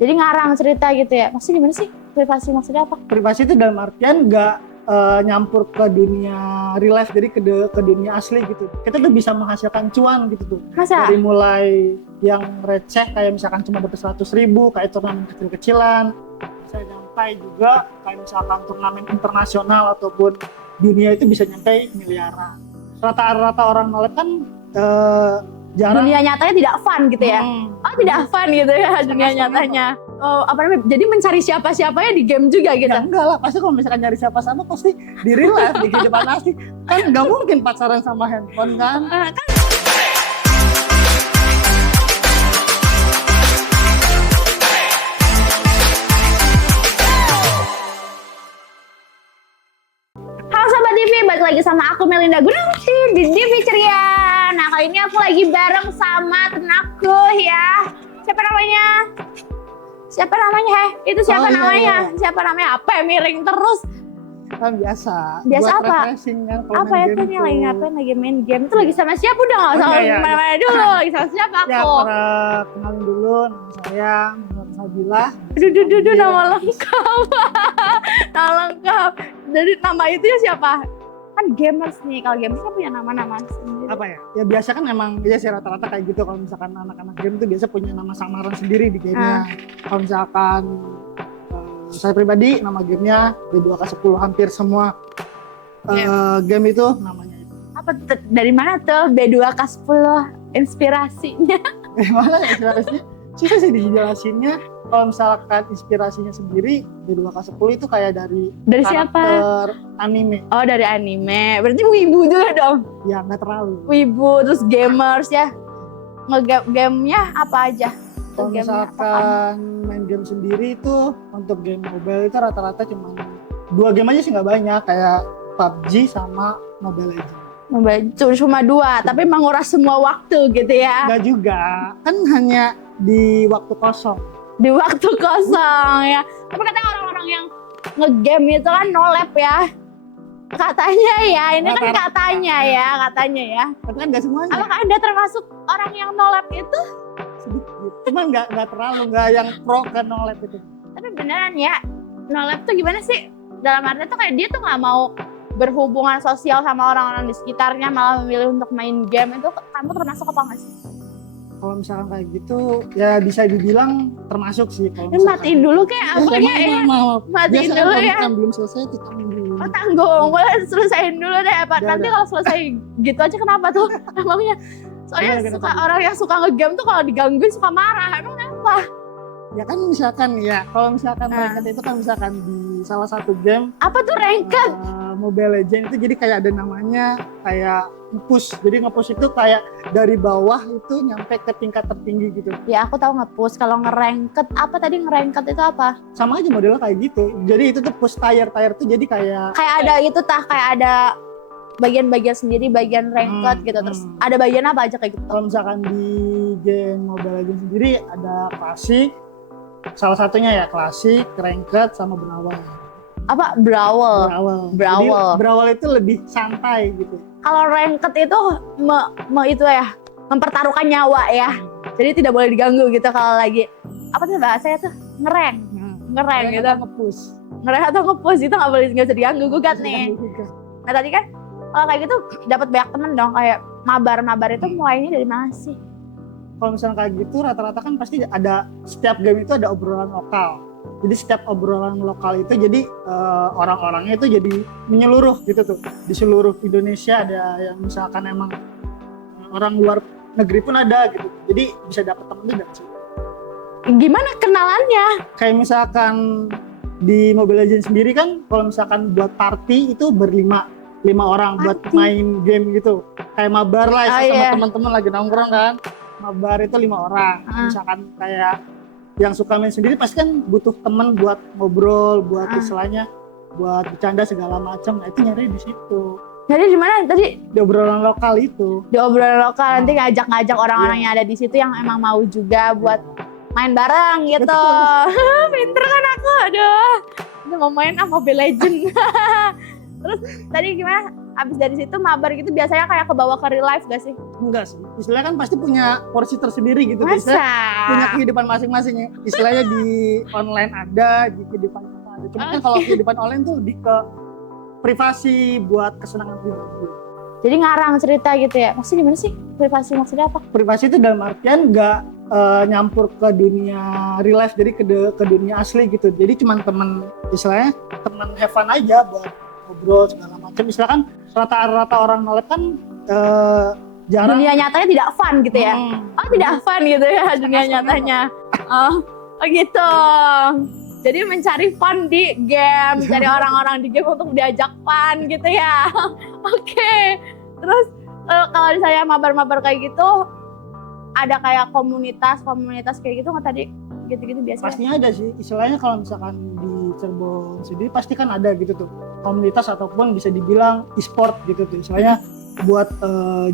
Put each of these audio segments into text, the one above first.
Jadi ngarang cerita gitu ya. Maksudnya gimana sih privasi, maksudnya apa? Privasi itu dalam artian nggak nyampur ke dunia real life, jadi ke dunia asli gitu. Kita tuh bisa menghasilkan cuan gitu tuh. Masa? Dari mulai yang receh kayak misalkan cuma dapat 100.000 kayak turnamen kecil-kecilan, bisa sampai juga kayak misalkan turnamen internasional ataupun dunia itu bisa nyampe miliaran. Rata-rata orang nolep kan jarang. Dunia nyatanya tidak fun gitu ya? Oh tidak fun gitu ya dunia nyatanya. Oh, apa namanya? Jadi mencari siapa-siapanya di game juga gitu? Ya enggak lah, pasti kalau misalkan nyari siapa-siapa pasti di real life, di kehidupan asli. Kan nggak mungkin pacaran sama handphone kan? Halo Sobat TV, balik lagi sama aku Melinda Gunawati di TV Ceria. Nah kali ini aku lagi bareng sama temen aku ya. Siapa namanya? Siapa namanya? Itu siapa namanya? Iya. Siapa namanya? Apa ya miring terus? Kan biasa. Biasa buat apa? refreshing kan kalau Apa main itu game nih tuh. lagi ngapain? Lagi main game. Itu lagi sama siapa? Udah nggak sama iya. mana-mana dulu. Lagi sama siapa Ya, aku? kenalin dulu, nama saya Nur Sabila. Duh, nama lengkap. Nama lengkap. Jadi nama itu ya siapa? Kan gamers nih. Kalau gamers kan punya nama-nama sendiri. Apa ya? Ya biasa kan memang ya sih rata-rata kayak gitu. Kalau misalkan anak-anak game tuh biasa punya nama samaran sendiri di gamenya. Kalau misalkan saya pribadi nama gamenya B2K10, hampir semua game itu namanya itu. Apa dari mana tuh B2K10 inspirasinya? Dari mana ya inspirasinya? Susah sih dijelasinnya. Kalau misalkan inspirasinya sendiri B2K10 itu kayak dari siapa? karakter anime. Oh dari anime. Berarti wibu juga dong. Ya nggak terlalu. Wibu terus gamers ya. Nge-game-nya apa aja? Kalau misalkan main game sendiri itu untuk game mobile itu rata-rata cuma 2 game aja sih, nggak banyak, kayak PUBG sama Mobile Legends. Cuma 2, tapi menguras semua waktu gitu ya. Nggak juga, kan hanya di waktu kosong. Di waktu kosong ya. Tapi katanya orang-orang yang nge-game itu kan nolep ya. Katanya ya, ini kan katanya ya. Tapi kan nggak semuanya. Apakah Anda termasuk orang yang nolep itu? Sedikit. Cuma nggak terlalu, nggak yang pro ke nolep itu. Tapi beneran ya, nolep tuh gimana sih? Dalam arti tuh kayak dia tuh nggak mau berhubungan sosial sama orang-orang di sekitarnya, malah memilih untuk main game. Itu kamu termasuk apa nggak sih? Kalau misalkan kayak gitu, ya bisa dibilang termasuk sih. Kalau Matiin dulu kayak apa ya? Matiin biasanya dulu kalau ya. misalkan belum selesai itu tanggung dulu. Oh tanggung, boleh selesaiin dulu deh. Nanti Udah. kalau selesai gitu aja kenapa tuh? Emangnya? Soalnya Kenapa? orang yang suka ngegame tuh kalau digangguin suka marah. Emang kenapa? Ya kan misalkan ya, kalau misalkan ranked itu kan misalkan di salah satu game Apa tuh ranked? Mobile Legends itu jadi kayak ada namanya kayak nge-push. Jadi nge-push itu kayak dari bawah itu nyampe ke tingkat tertinggi gitu. Ya aku tahu nge-push. Kalau nge-ranked, apa tadi nge-ranked itu apa? Sama aja modelnya kayak gitu. Jadi itu tuh push tier tuh jadi kayak Ada itu kayak ada bagian-bagian sendiri, bagian ranked gitu. Terus ada bagian apa aja kayak gitu? kalau misalkan di game Mobile Legends sendiri ada klasik, salah satunya ya klasik, ranked sama berawal. Apa? Brawl. Jadi berawal itu lebih santai gitu. Kalau ranked itu itu ya, mempertaruhkan nyawa ya. Jadi tidak boleh diganggu gitu kalau lagi apa tuh bahasanya tuh ngerank gitu. Nge-push. Ngerank atau nge-push itu nggak bisa diganggu, gugat nih. Nah tadi kan kalau kayak gitu dapat banyak temen dong, kayak mabar itu mulainya dari mana sih? Kalau misalnya kayak gitu rata-rata kan pasti ada, setiap game itu ada obrolan lokal. Jadi setiap obrolan lokal itu jadi orang-orangnya itu jadi menyeluruh gitu tuh. Di seluruh Indonesia ada yang misalkan emang orang luar negeri pun ada gitu. Jadi bisa dapat temen tuh dari situ. Gimana kenalannya? Kayak misalkan di Mobile Legends sendiri kan kalau misalkan buat party itu berlima 5 orang buat main game gitu. Kayak mabar lah sama teman-teman lagi nongkrong kan. Mabar itu 5 orang. Misalkan kayak yang suka main sendiri pasti kan butuh temen buat ngobrol, buat istilahnya buat bercanda segala macam. Nah itu nyari di situ. Nyari di mana tadi? Di obrolan lokal itu. Di obrolan lokal, nanti ngajak-ngajak orang-orang yang ada di situ yang emang mau juga buat main bareng gitu. Pinter kan aku, aduh. Udah mau main Mobile Legends. Terus tadi gimana? abis dari situ mabar gitu biasanya kayak kebawa ke real life gak sih? Enggak sih. Istilahnya kan pasti punya porsi tersendiri gitu. Masa? Istilahnya punya kehidupan masing-masing ya. Istilahnya di online ada, di kehidupan nyata ada. Cuma kan kalau kehidupan online tuh lebih ke privasi buat kesenangan pribadi. Jadi ngarang cerita gitu ya? Maksudnya gimana sih? Privasi maksudnya apa? Privasi itu dalam artian nggak nyampur ke dunia real life, jadi ke dunia asli gitu. Jadi cuma temen, istilahnya temen have fun aja buat ngobrol segala macam. Misalkan rata-rata orang nolep kan jarang. Dunia nyatanya tidak fun gitu ya? Oh tidak fun gitu ya dunia nyatanya? Oh gitu. Jadi mencari fun di game, mencari orang-orang di game untuk diajak fun gitu ya? Oke. Terus kalau misalnya mabar-mabar kayak gitu, ada kayak komunitas kayak gitu nggak tadi? Gitu-gitu biasanya? Pastinya ada sih. Istilahnya kalau misalkan di Cirebon sendiri pasti kan ada gitu tuh komunitas ataupun bisa dibilang e-sport gitu tuh. Istilahnya buat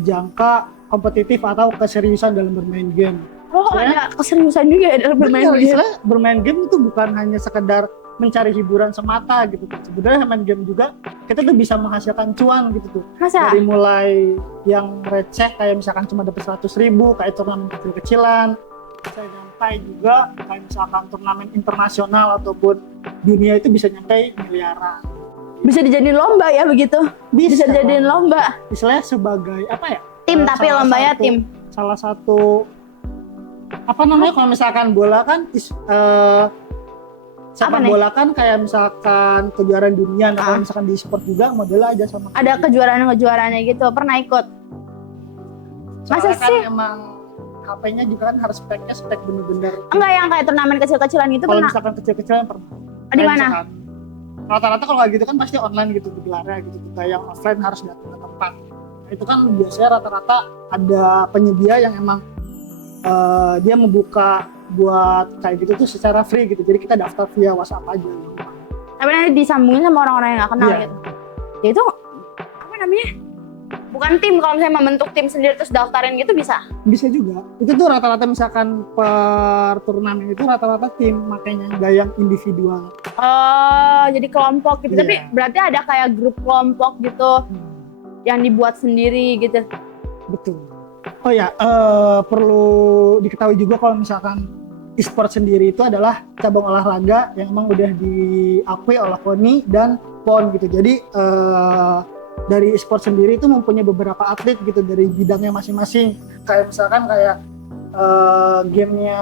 jangka kompetitif atau keseriusan dalam bermain game. Oh ada keseriusan juga ya dalam bermain game? Istilah bermain game itu bukan hanya sekedar mencari hiburan semata gitu tuh. Sebenarnya main game juga kita tuh bisa menghasilkan cuan gitu tuh. Masa? Dari mulai yang receh kayak misalkan cuma dapat 100.000 kayak turnamen kecil-kecilan, saya sampai juga kayak misalkan turnamen internasional ataupun dunia itu bisa nyampe miliaran. Bisa dijadiin lomba ya begitu? Bisa dijadiin lomba? Istilahnya sebagai apa ya? Tim tapi lombanya tim? Salah satu apa namanya kalau misalkan bola kan sepak bola kan kayak misalkan kejuaraan dunia, nah kalau misalkan di sport juga modelnya aja sama. Ada kejuaraannya gitu, pernah ikut? Masa kan sih? Emang HP-nya juga kan harus spek bener-bener. Enggak yang kayak turnamen kecil-kecilan gitu kalau pernah? Misalkan kecil-kecilan pernah. Di mana? Rata-rata kalau kayak gitu kan pasti online gitu digelarnya gitu. Kayak yang offline harus datang ke tempat. Nah, itu kan biasanya rata-rata ada penyedia yang emang dia membuka buat kayak gitu tuh secara free gitu. Jadi kita daftar via WhatsApp aja. Tapi nanti disambungin sama orang-orang yang nggak kenal Iya. gitu. Ya itu apa namanya? Bukan tim, kalau misalnya membentuk tim sendiri terus daftarin gitu bisa? Bisa juga. Itu tuh rata-rata misalkan per turnamen itu rata-rata tim, makanya nggak yang individual. Oh, jadi kelompok gitu. Iya. Tapi berarti ada kayak grup kelompok gitu yang dibuat sendiri gitu. Betul. Oh ya, perlu diketahui juga kalau misalkan e-sport sendiri itu adalah cabang olahraga yang emang udah diakui oleh KONI dan PON gitu. Jadi dari e-sport sendiri itu mempunyai beberapa atlet gitu dari bidangnya masing-masing. Kayak misalkan kayak gamenya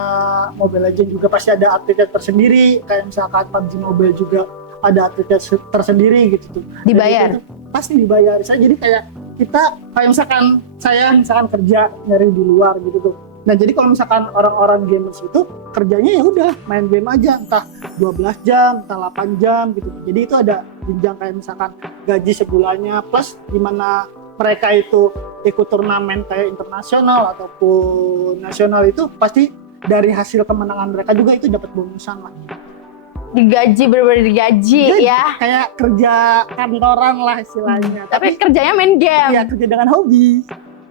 Mobile Legends juga pasti ada atletnya tersendiri. Kayak misalkan PUBG Mobile juga ada atletnya tersendiri gitu tuh. Dibayar? Pasti dibayar. Jadi kayak kita kayak misalkan saya kerja nyari di luar gitu tuh. Nah jadi kalau misalkan orang-orang gamers itu kerjanya ya udah main game aja entah 12 jam, entah 8 jam gitu. Jadi itu ada jenjang kayak misalkan gaji sebulannya plus dimana mereka itu ikut turnamen kayak internasional ataupun nasional itu pasti dari hasil kemenangan mereka juga itu dapat bonusan lah. Digaji, bener-bener digaji ya? Kayak kerja kantoran lah istilahnya. Tapi kerjanya main game? Iya, kerja dengan hobi.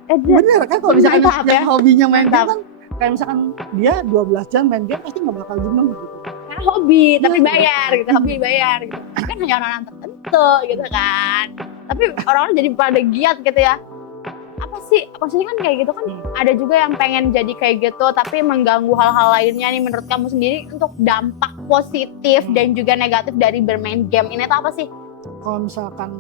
Bener kan kalau misalkan ya hobinya main game kan kayak misalkan dia 12 jam main game pasti nggak bakal jenuh gitu. Karena hobi tapi bayar gitu, hobi bayar gitu. Kan hanya orang-orang tertentu gitu kan. Tapi orang-orang jadi pada giat gitu ya. Apa sih? Maksudnya kan kayak gitu kan ada juga yang pengen jadi kayak gitu tapi mengganggu hal-hal lainnya nih menurut kamu sendiri untuk dampak positif dan juga negatif dari bermain game ini tuh apa sih? Kalau misalkan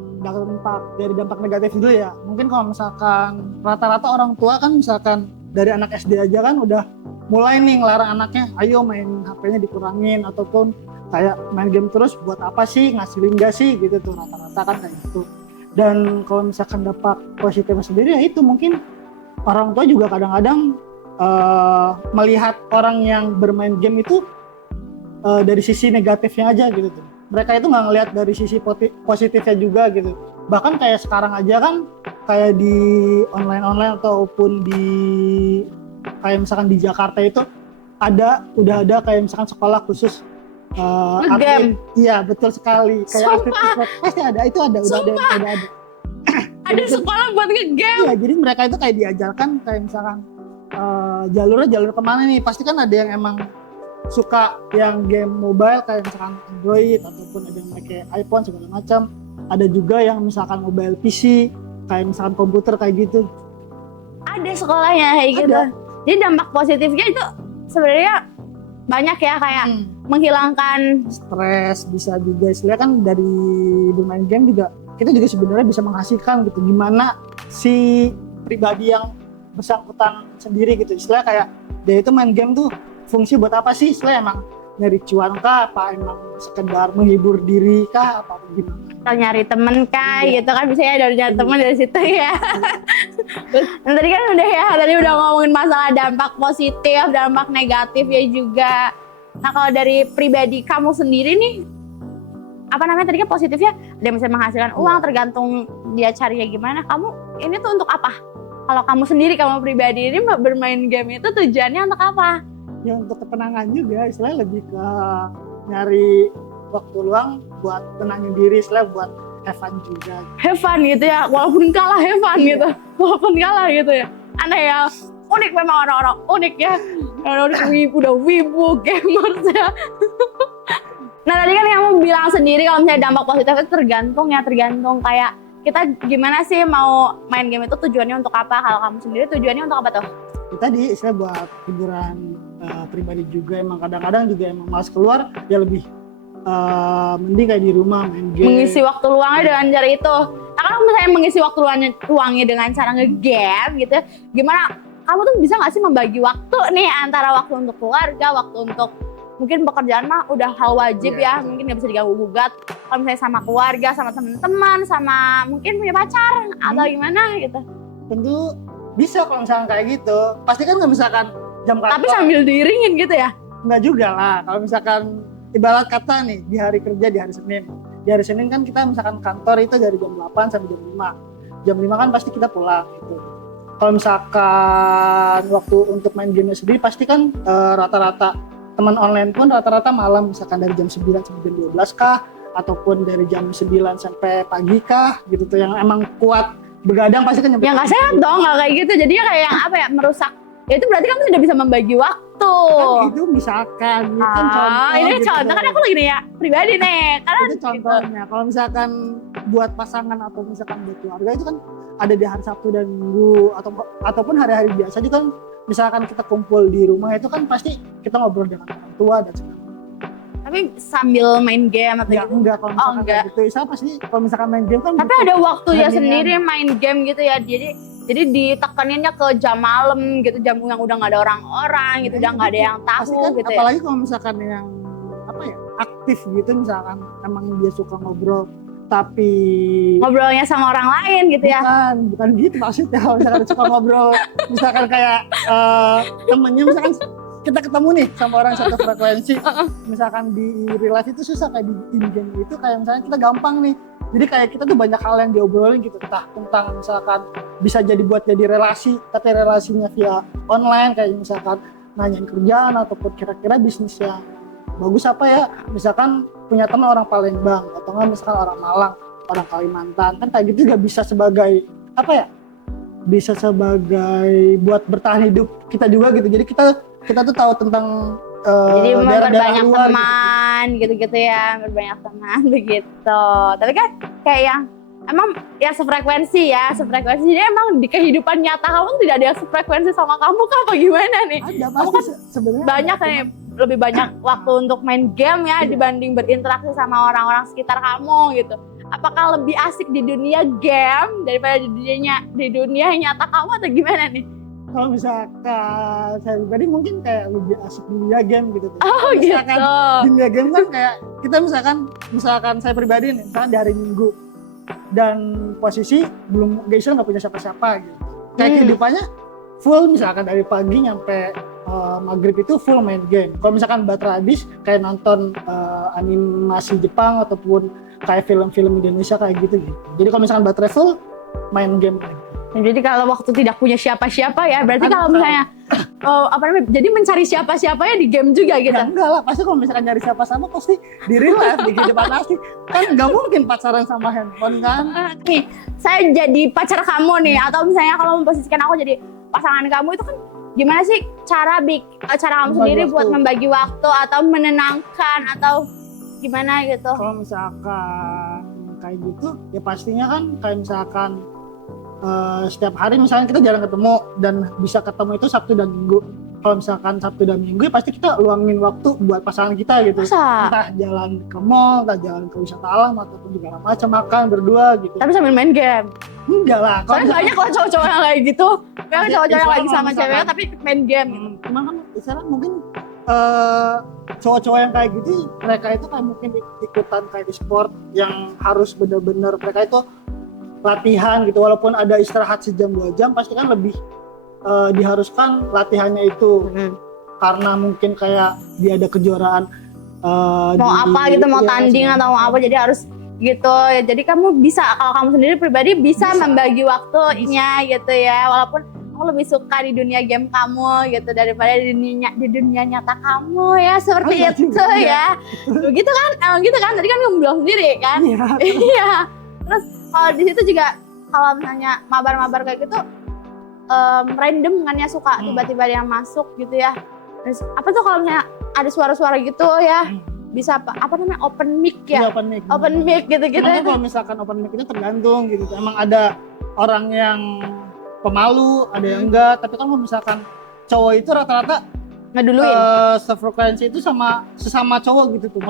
dari dampak negatif dulu ya, mungkin kalau misalkan rata-rata orang tua kan misalkan dari anak SD aja kan udah mulai nih ngelarang anaknya, ayo main HP-nya dikurangin ataupun kayak main game terus buat apa sih, ngasilin gak sih gitu tuh rata-rata kan kayak gitu. Dan kalau misalkan dampak positifnya sendiri ya itu mungkin orang tua juga kadang-kadang melihat orang yang bermain game itu dari sisi negatifnya aja gitu tuh. Mereka itu nggak ngelihat dari sisi positifnya juga gitu. Bahkan kayak sekarang aja kan kayak di online ataupun di kayak misalkan di Jakarta itu udah ada kayak misalkan sekolah khusus atlet. Iya betul sekali. Kayak atlet pasti ada, itu ada, udah ada. Ada sekolah buat nge-game. Iya, jadi mereka itu kayak diajarkan kayak misalkan jalur kemana nih. Pasti kan ada yang emang suka yang game mobile kayak misalkan Android ataupun ada yang pakai iPhone segala macam. ada juga yang misalkan mobile PC, kayak misalkan komputer kayak gitu. Ada sekolahnya kayak gitu. Jadi dampak positifnya itu sebenarnya banyak ya, kayak menghilangkan Stres, bisa juga istilahnya kan dari bermain game juga kita juga sebenarnya bisa menghasilkan gitu. Gimana si pribadi yang bersangkutan sendiri gitu, istilahnya kayak dia itu main game tuh fungsi buat apa sih? Istilahnya emang nyari cuan kah? Apa emang sekedar menghibur diri kah? Apa gimana? atau nyari temen kah gitu kan, biasanya dari nyari temen dari situ ya. Dan tadi kan udah ngomongin masalah dampak positif, dampak negatif ya juga. Nah kalau dari pribadi kamu sendiri nih, apa namanya tadi kan positifnya dia bisa menghasilkan uang, tergantung dia carinya gimana. Kamu ini tuh untuk apa? Kalau kamu sendiri, kamu pribadi ini bermain game itu tujuannya untuk apa? Ya untuk ketenangan juga, istilahnya lebih ke nyari waktu luang buat tenangin diri, istilahnya buat have fun juga. Have fun gitu ya, walaupun kalah have fun gitu. Walaupun kalah gitu ya. Aneh ya, unik memang orang-orang unik ya. Orang-orang udah wibu, gamers ya. Nah tadi kan kamu bilang sendiri kalau misalnya dampak positif itu tergantung kayak kita gimana sih mau main game itu tujuannya untuk apa. Kalau kamu sendiri tujuannya untuk apa tuh? Ya, tadi istilah buat hiburan pribadi juga, emang kadang-kadang juga emang malas keluar, ya lebih mending kayak di rumah main game. Mengisi waktu luangnya dengan cara itu. Nah kalau misalnya mengisi waktu luangnya dengan cara nge-game gitu, gimana kamu tuh bisa nggak sih membagi waktu nih antara waktu untuk keluarga, waktu untuk mungkin pekerjaan mah udah hal wajib ya, mungkin nggak bisa diganggu gugat. Kalau misalnya sama keluarga, sama teman-teman, sama mungkin punya pacar atau gimana gitu. Tentu bisa kalau misalkan kayak gitu. Pasti kan nggak misalkan jam kantor. Tapi sambil diiringin gitu ya? Nggak juga lah. Kalau misalkan ibarat kata nih di hari kerja di hari Senin. Di hari Senin kan kita misalkan kantor itu dari jam 8 sampai jam 5. Jam 5 kan pasti kita pulang gitu. Kalau misalkan waktu untuk main game sendiri pasti kan rata-rata teman online pun rata-rata malam, misalkan dari jam 9 sampai jam 12 kah, ataupun dari jam 9 sampai pagi kah, gitu tuh yang emang kuat begadang pasti kan ya nggak sehat dong kalau kayak gitu, jadinya kayak yang apa ya, merusak. Ya itu berarti kamu sudah bisa membagi waktu. Kan itu misalkan, ini kan contoh. Ini gitu. contoh, kan aku lagi nih ya pribadi nih. Karena itu contohnya, kalau misalkan buat pasangan atau misalkan buat keluarga itu kan ada di hari Sabtu dan Minggu ataupun hari-hari biasa juga kan. Misalkan kita kumpul di rumah itu kan pasti kita ngobrol dengan orang tua dan sebagainya. Tapi sambil main game atau ya, gitu? Enggak, kalau misalkan enggak. Gitu, saya pasti kalau misalkan main game kan. Tapi ada waktunya sendiri main game gitu ya. Jadi ditekaninnya ke jam malam gitu, jam yang udah nggak ada orang-orang gitu, udah nggak ada yang tahu kan, gitu. Apalagi kalau misalkan yang apa ya aktif gitu, misalkan emang dia suka ngobrol. Tapi ngobrolnya sama orang lain gitu ya? Bukan gitu maksudnya. Kalau misalkan suka ngobrol, misalkan kayak temennya, misalkan kita ketemu nih sama orang satu frekuensi, misalkan di real life itu susah, kayak di in-game itu kayak misalnya kita gampang nih. Jadi kayak kita tuh banyak hal yang diobrolin gitu, entah tentang misalkan bisa jadi relasi, tapi relasinya via online, kayak misalkan nanyain kerjaan ataupun kira-kira bisnis yang bagus apa ya, misalkan punya teman orang Palembang atau enggak misalkan orang Malang, orang Kalimantan, kan kayak gitu juga bisa sebagai apa ya, bisa sebagai buat bertahan hidup kita juga gitu. Jadi kita tuh tahu tentang jadi daerah-daerah memperbanyak luar teman gitu ya, berbanyak teman begitu. Tapi kan kayak yang emang ya sefrekuensi, jadi emang di kehidupan nyata kamu tidak ada yang sefrekuensi sama kamu kah apa gimana nih? Ada, kamu kan sebenarnya banyak nih, lebih banyak waktu untuk main game ya dibanding berinteraksi sama orang-orang sekitar kamu gitu. Apakah lebih asik di dunia game daripada di dunia nyata kamu atau gimana nih? Kalau misalkan saya pribadi mungkin kayak lebih asik di dunia game gitu. Oh misalkan gitu. Di dunia game kan kayak kita misalkan saya pribadi nih, misalkan di hari Minggu dan posisi belum nggak punya siapa-siapa gitu. Kayak kehidupannya full, misalkan dari pagi nyampe maghrib itu full main game. Kalau misalkan baterai habis kayak nonton animasi Jepang ataupun kayak film-film Indonesia kayak gitu. Jadi kalau misalkan baterai full main game. Jadi kalau waktu tidak punya siapa-siapa ya, berarti kalau misalnya jadi mencari siapa-siapanya di game juga gitu? Ya, enggak lah, pasti kalau misalkan nyari siapa-siapa pasti di real life, di kehidupan asli. Kan nggak mungkin pacaran sama handphone kan? Nih, saya jadi pacar kamu nih, atau misalnya kalau memposisikan aku jadi pasangan kamu, itu kan gimana sih cara kamu sendiri buat membagi waktu atau menenangkan atau gimana gitu? Kalau misalkan kayak gitu, ya pastinya kan kayak misalkan setiap hari misalnya kita jarang ketemu dan bisa ketemu itu Sabtu dan Minggu. Kalau misalkan Sabtu dan Minggu ya pasti kita luangin waktu buat pasangan kita gitu. Masa? Entah jalan ke mall, entah jalan ke wisata alam ataupun segala macam, makan berdua gitu. Tapi sambil main game. Enggak lah. Soalnya banyak loh cowok-cowok yang kayak gitu. Kayak cowok-cowok yang lagi sama misalkan- cewek tapi main game. Cuma kan misalnya mungkin cowok-cowok yang kayak gitu, mereka itu kayak mungkin ikutan kayak di sport yang harus benar-benar mereka itu latihan gitu, walaupun ada istirahat sejam 2 jam pasti kan lebih diharuskan latihannya itu karena mungkin kayak dia ada kejuaraan Mau apa gitu, mau iya, tanding atau mau apa, jadi harus gitu ya. Jadi kamu bisa, kalau kamu sendiri pribadi bisa membagi waktunya gitu ya, walaupun kamu lebih suka di dunia game kamu gitu daripada di dunia nyata kamu ya, seperti iya itu juga, ya. Begitu kan, emang gitu kan, tadi kan kamu bilang sendiri kan. Iya. Iya. Terus kalau di situ juga kalau misalnya mabar-mabar kayak gitu random kan ya, suka tiba-tiba yang masuk gitu ya. Terus apa tuh kalau misalnya ada suara-suara gitu ya, bisa apa namanya, open mic ya. Iya, Open mic gitu-gitu. Cuman kan kalau misalkan open mic itu tergantung gitu. Emang ada orang yang pemalu, ada yang enggak. Tapi kan kalau misalkan cowok itu rata-rata ngeduluin. sefrekuensi itu sama sesama cowok gitu tuh.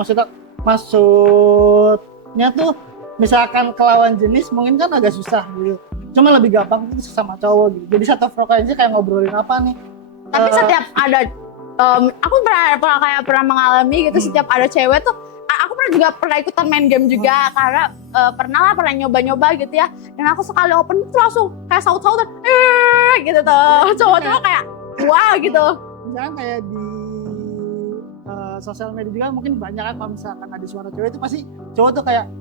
Maksudnya tuh misalkan ke lawan jenis mungkin kan agak susah gitu. Cuma lebih gampang itu sesama cowok gitu. Jadi satu frekuensi kayak ngobrolin apa nih. Tapi setiap ada aku pernah mengalami gitu, setiap ada cewek tuh aku pernah ikutan main game juga karena pernah nyoba-nyoba gitu ya, dan aku sekali open tuh langsung kayak saut-sautan gitu tuh, cowok-cowok kayak wah gitu. Misalkan kayak di sosial media juga mungkin banyak kan, kalau misalkan ada suara cewek itu pasti cowok tuh kayak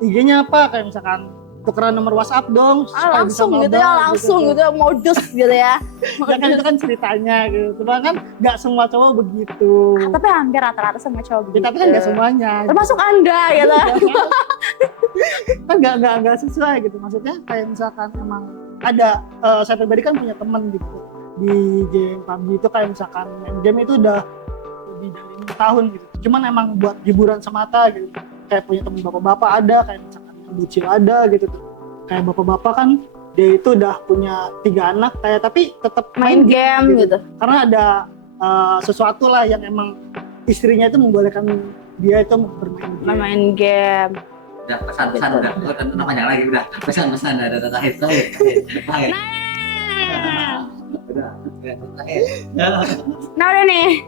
IG-nya apa, kayak misalkan tukeran nomor WhatsApp dong, supaya bisa langsung gitu ngobrol, ya, langsung gitu modus gitu ya. Ya kan itu kan ceritanya gitu. Cuma kan nggak semua cowok begitu. Tapi hampir rata-rata semua cowok Ya, begitu. tapi kan nggak semuanya. Termasuk Anda gitu. Kan nggak sesuai gitu. Maksudnya kayak misalkan emang ada saya pribadi kan punya teman gitu di game PUBG itu, kayak misalkan main game itu udah lebih dari 5 tahun gitu. Cuman emang buat hiburan semata gitu. Kayak punya teman bapak-bapak ada, kayak misalkan yang bocil ada gitu tuh. Kayak bapak-bapak kan dia itu udah punya 3 anak kayak, tapi tetap Main game gitu. Karena ada sesuatu lah yang emang istrinya itu membolehkan dia itu bermain game. Main game. Udah pesan-pesan udah, udah panjang lagi udah. Pesan-pesan ada terakhir. Udah, terakhir. Nah udah nih,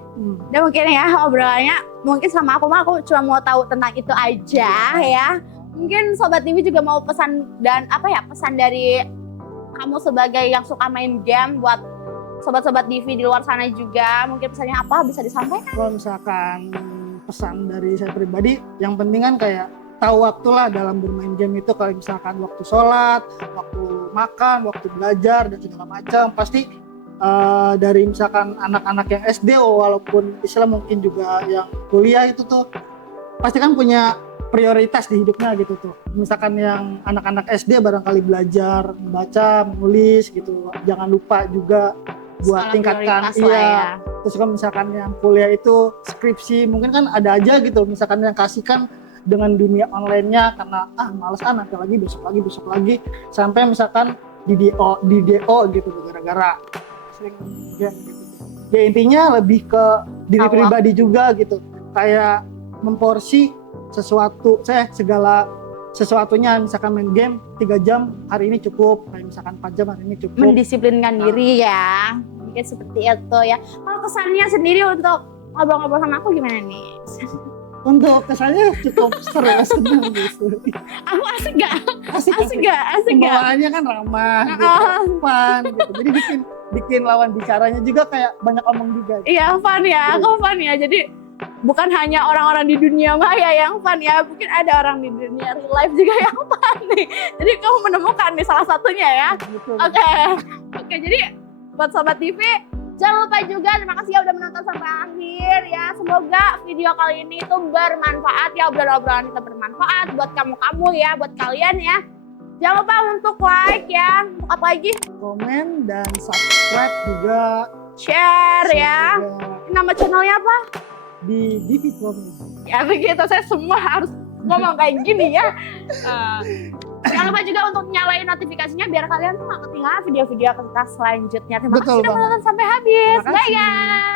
udah mungkin ya obrolannya mungkin sama aku mah, aku cuma mau tahu tentang itu aja ya. Mungkin Sobat TV juga mau pesan dan apa ya, pesan dari kamu sebagai yang suka main game buat sobat-sobat TV di luar sana juga, mungkin pesannya apa bisa disampaikan? Kalau misalkan pesan dari saya pribadi, yang penting kan kayak tahu waktu lah dalam bermain game itu. Kalau misalkan waktu sholat, waktu makan, waktu belajar dan segala macam, pasti dari misalkan anak-anak yang SD walaupun Islam mungkin juga yang kuliah itu tuh pasti kan punya prioritas di hidupnya gitu tuh. Misalkan yang anak-anak SD barangkali belajar membaca, menulis gitu, jangan lupa juga buat Skala tingkatkan prioritas lah ya. Terus kalau misalkan yang kuliah itu skripsi mungkin kan ada aja gitu, misalkan yang kasihkan dengan dunia online-nya karena males nanti lagi besok lagi sampai misalkan di DO gitu gara-gara sering game gitu. Ya intinya lebih ke diri pribadi juga gitu, kayak memporsi segala sesuatunya. Misalkan main game 3 jam hari ini cukup, kayak misalkan 4 jam hari ini cukup. Mendisiplinkan diri ya, mungkin seperti itu ya. Kalau kesannya sendiri untuk ngobrol-ngobrol sama aku gimana nih? Untuk kesannya cukup seru, senang gitu. Aku asik gak? Asik gak? Pembawaannya kan ramah, gitu, fun gitu. Jadi bikin lawan bicaranya juga kayak banyak omong juga. Gitu. Iya fun ya, aku fun ya. Jadi bukan hanya orang-orang di dunia maya yang fun ya, mungkin ada orang di dunia real life juga yang fun nih. Jadi kamu menemukan nih salah satunya ya. Betul. Oke, jadi buat Sobat TV, jangan lupa juga terima kasih ya udah menonton sampai akhir ya. Semoga video kali ini itu bermanfaat ya, obrolan-obrolan kita bermanfaat buat kamu-kamu ya, buat kalian ya. Jangan lupa untuk like ya, untuk apa lagi? Komen dan subscribe juga. Share ya. Juga Nama channelnya apa? di Divi Promi. Ya begitu, saya semua harus ngomong kayak gini ya. Jangan lupa juga untuk nyalain notifikasinya biar kalian tuh nggak ketinggalan video-video kita selanjutnya. Terima kasih Betul sudah banget. menonton sampai habis. Terima Bye kasih. guys.